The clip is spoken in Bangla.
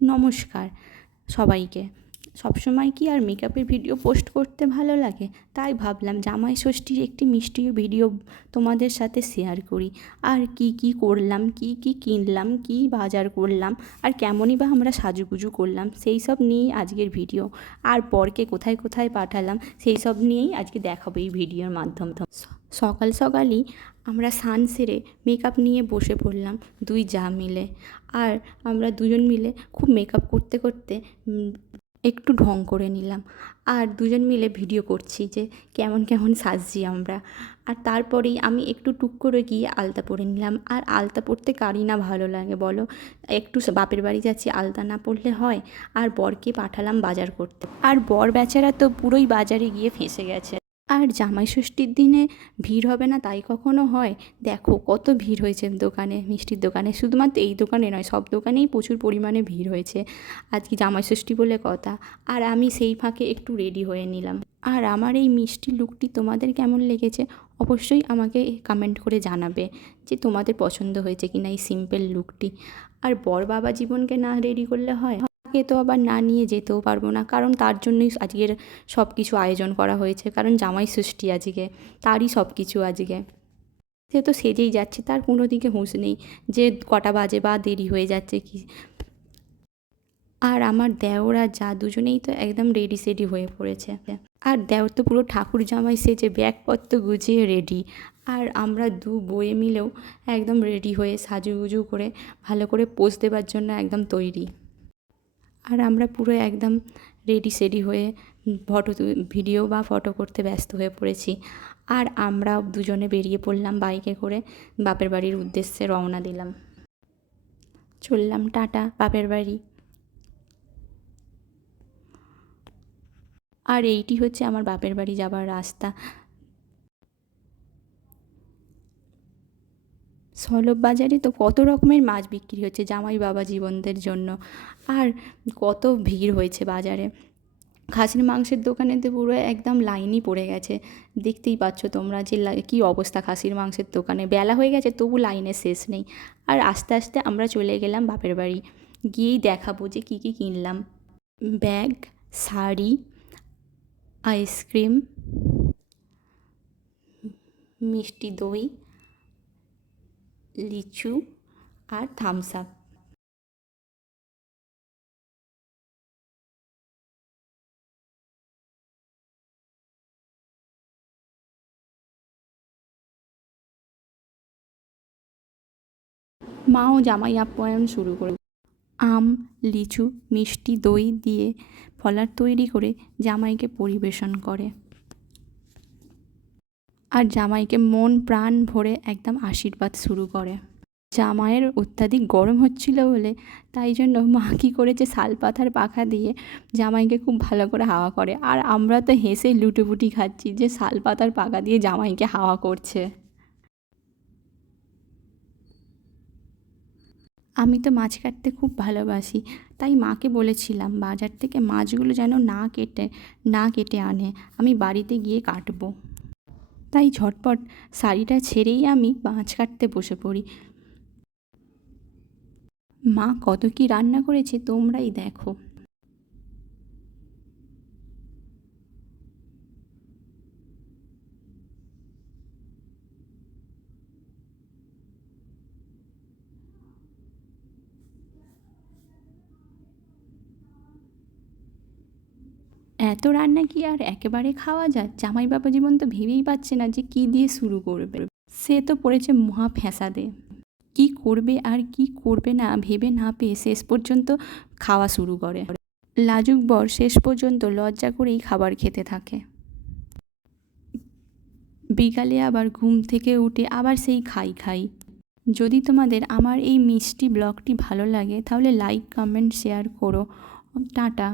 নমস্কার সবাইকে। সবসময় কি আর মেকআপের ভিডিও পোস্ট করতে ভালো লাগে? তাই ভাবলাম জামাই ষষ্ঠীর একটি মিষ্টি ভিডিও তোমাদের সাথে শেয়ার করি। আর কি কি করলাম, কি কি কিনলাম, কি বাজার করলাম, আর কেমনই বা আমরা সাজুগুজু করলাম, সেই সব নিয়েই আজকের ভিডিও আর পরকে কোথায় কোথায় পাঠালাম, সেই সব নিয়েই আজকে দেখাবো এই ভিডিওর মাধ্যম সকাল সকালই আমরা সান সেরে মেকআপ নিয়ে বসে পড়লাম দুই যা মিলে। আর আমরা দুজন মিলে খুব মেকআপ করতে করতে একটু ঢং করে নিলাম। আর দুজন মিলে ভিডিও করছি যে কেমন কেমন সাজছি আমরা। আর তারপরেই আমি একটু টুক করে গিয়ে আলতা পরে নিলাম। আর আলতা পরতে কারই না ভালো লাগে বলো? একটু বাপের বাড়ি যাচ্ছি, আলতা না পরলে হয়? আর বরকে পাঠালাম বাজার করতে। আর বর বেচারা তো পুরোই বাজারে গিয়ে ফেঁসে গেছে। আর জামাই ষষ্ঠীর দিনে ভিড় হবে না, তাই কখনো হয়? দেখো, কত ভিড় হয়েছে দোকানে, মিষ্টির দোকানে। শুধুমাত্র এই দোকানে নয়, সব দোকানেই প্রচুর পরিমাণে ভিড় হয়েছে। আজকে জামাই ষষ্ঠী বলে কথা? আর আমি সেই ফাঁকে একটু রেডি হয়ে নিলাম। আর আমার এই মিষ্টি লুকটি তোমাদের কেমন লেগেছে? অবশ্যই আমাকে কমেন্ট করে জানাবে যে তোমাদের পছন্দ হয়েছে কিনা এই সিম্পল লুকটি। আর বর বাবা জীবনকে না রেডি করলে হয়? তাকে তো আবার না নিয়ে যেতেও পারব না। কারণ তার জন্যই আজকের সব কিছু আয়োজন করা হয়েছে। কারণ জামাই ষষ্ঠী আজকে, তারই সব কিছু আজকে। সে তো সেজেই যাচ্ছে, তার কোনো দিকে হুঁশ নেই যে কটা বাজে বা দেরি হয়ে যাচ্ছে কি। আর আমার দেওর আর যা দুজনেই তো একদম রেডি সেডি হয়ে পড়েছে। আর দেওর তো পুরো ঠাকুর জামাই সেজে ব্যাগপত্র গুছিয়ে রেডি আর আমরা দু বয়ে মিলেও একদম রেডি হয়ে সাজুগুজু করে, ভালো করে পোজ দেবার জন্য একদম তৈরি। আর আমরা পুরো একদম রেডি সেডি হয়ে ফটো ভিডিও বা ফটো করতে ব্যস্ত হয়ে পড়েছি। আর আমরা দুজনে বেরিয়ে পড়লাম বাইকে করে, বাপের বাড়ির উদ্দেশ্যে রওনা দিলাম। চললাম টাটা, বাপের বাড়ি। আর এইটি হচ্ছে আমার বাপের বাড়ি যাবার রাস্তা। সলভ বাজারে তো কত রকমের মাছ বিক্রি হচ্ছে জামাই বাবা জীবনদের জন্য। আর কত ভিড় হয়েছে বাজারে। খাসির মাংসের দোকানেতে পুরো একদম লাইনই পড়ে গেছে। দেখতেই পাচ্ছ তোমরা যে কী অবস্থা খাসির মাংসের দোকানে। বেলা হয়ে গেছে, তবু লাইনের শেষ নেই। আর আস্তে আস্তে আমরা চলে গেলাম বাপের বাড়ি। গিয়েই দেখাবো যে কী কী কিনলাম। ব্যাগ, শাড়ি, আইসক্রিম, মিষ্টি দই লিচু আর থামস আপ মাও জামাই আপ্যায়ন শুরু করে। আম, লিচু, মিষ্টি, দই দিয়ে ফলার তৈরি করে জামাইকে পরিবেশন করে। আর জামাইকে মন প্রাণ ভরে একদম আশীর্বাদ শুরু করে। জামাইয়ের অত্যাধিক গরম হচ্ছিল বলে তাই জন্য মা কী করেছে শালপাতার পাখা দিয়ে জামাইকে খুব ভালো করে হাওয়া করে। আর আমরা তো হেসে লুটোপুটি খাচ্ছি যে শালপাতার পাখা দিয়ে জামাইকে হাওয়া করছে। আমি তো মাছ কাটতে খুব ভালোবাসি, তাই মাকে বলেছিলাম বাজার থেকে মাছগুলো যেন না কেটে না কেটে আনে, আমি বাড়িতে গিয়ে কাটবো। তাই ঝটপট শাড়িটা ছেড়েই আমি মাছ কাটতে বসে পড়ি। মা কত কি রান্না করেছে তোমরাই দেখো। এত রান্না কি আর একেবারে খাওয়া যায়? জামাই বাবা জীবন তো ভেবেই পাচ্ছে না যে কী দিয়ে শুরু করবে। সে তো পড়েছে মহা ফ্যাসাদে। কি করবে আর কি করবে না ভেবে না পেয়ে শেষ পর্যন্ত খাওয়া শুরু করে। লাজুক বর শেষ পর্যন্ত লজ্জা করেই খাবার খেতে থাকে। বিকালে আবার ঘুম থেকে উঠে আবার সেই খাই খাই। যদি তোমাদের আমার এই মিষ্টি ব্লগটি ভালো লাগে তাহলে লাইক কমেন্ট শেয়ার করো। টাটা।